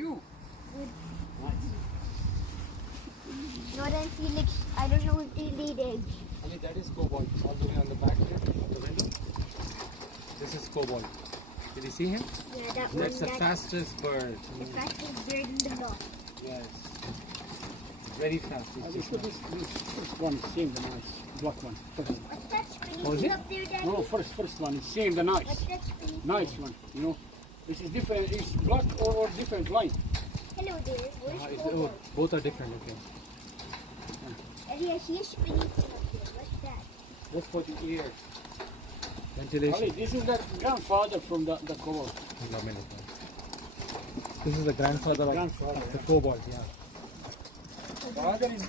you? Good. Nice. Not on Felix. I don't know who's the lead edge. Ali, that is cobalt. All the way on the back here of the window. This is cobalt. Did you see him? Yeah, that one. That's the fastest bird. The fastest bird in the block. Yes. Very fast. This first one is same the nice. Black one. First. What's that spinning Oh, is it? up there, Daddy? No, first one is same the nice. What's that spinning? Nice one, you know. This is different. It's black or different line. Hello there. Where's Cobalt? Both are different, okay. Daddy, I see a spinning thing up there. What's that? That's for the ear. Ventilation. Ali, this is the grandfather from the cobalt. This is the grandfather of the cobalt, yeah. Father is